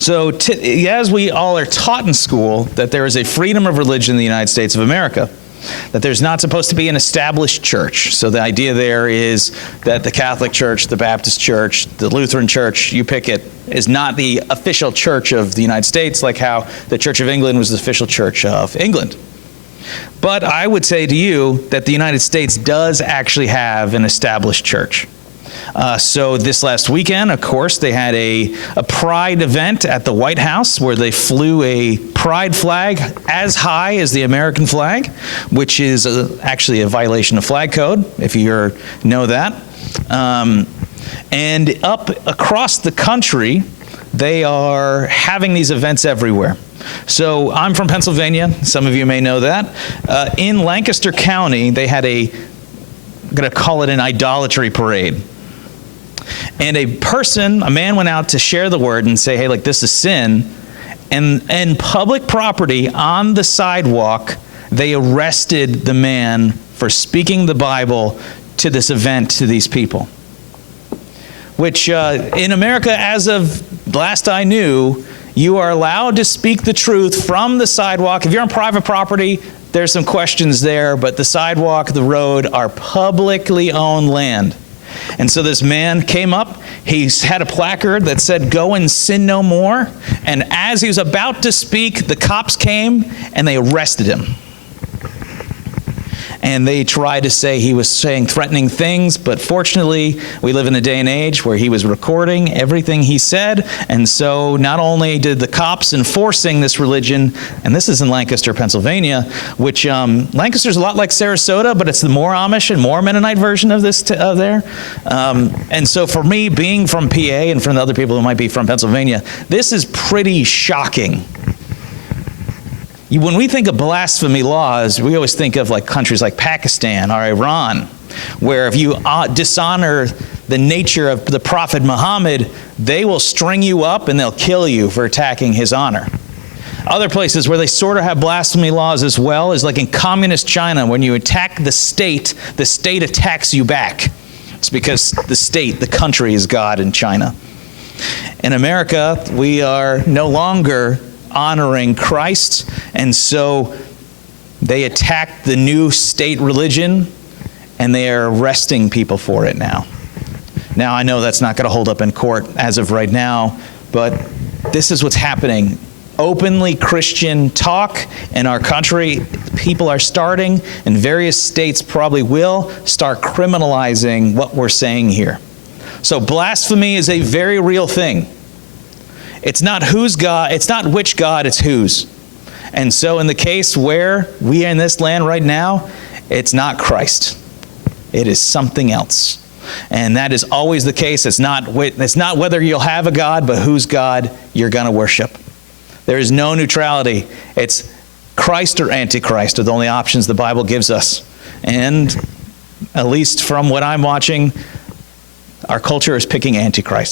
So as we all are taught in school that there is a freedom of religion in the United States of America, that there's not supposed to be an established church. So the idea there is that the Catholic Church, the Baptist Church, the Lutheran Church, you pick it, is not the official church of the United States, like how the Church of England was the official church of England. But I would say to you that the United States does actually have an established church. So this last weekend, of course, they had a pride event at the White House where they flew a pride flag as high as the American flag, which is actually a violation of flag code, if you know that. And up across the country, they are having these events everywhere. So I'm from Pennsylvania. Some of you may know that. In Lancaster County, they had I'm going to call it an idolatry parade. And a man went out to share the word and say, hey, like, this is sin. And public property on the sidewalk, they arrested the man for speaking the Bible to this event to these people. Which in America, as of last I knew, you are allowed to speak the truth from the sidewalk. If you're on private property, there's some questions there, but the sidewalk, the road are publicly owned land. And so this man came up, he had a placard that said, "Go and sin no more." And as he was about to speak, the cops came and they arrested him. And they tried to say he was saying threatening things, but fortunately, we live in a day and age where he was recording everything he said. And so not only did the cops enforcing this religion, and this is in Lancaster, Pennsylvania, which Lancaster's a lot like Sarasota, but it's the more Amish and more Mennonite version of this there. And so for me, being from PA and from the other people who might be from Pennsylvania, this is pretty shocking. When we think of blasphemy laws, we always think of like countries like Pakistan or Iran, where if you dishonor the nature of the Prophet Muhammad, they will string you up and they'll kill you for attacking his honor. Other places where they sort of have blasphemy laws as well is like in communist China, when you attack the state attacks you back. It's because the country is God in China. In America, we are no longer honoring Christ, and so they attacked the new state religion and they are arresting people for it now. Now I know that's not going to hold up in court as of right now, but this is what's happening. Openly Christian talk in our country, people are starting, and various states probably will start criminalizing what we're saying here. So blasphemy is a very real thing. It's not whose God, it's not which God, it's whose. And so in the case where we are in this land right now, it's not Christ. It is something else. And that is always the case. It's not whether you'll have a God, but whose God you're going to worship. There is no neutrality. It's Christ or Antichrist are the only options the Bible gives us. And at least from what I'm watching, our culture is picking Antichrist.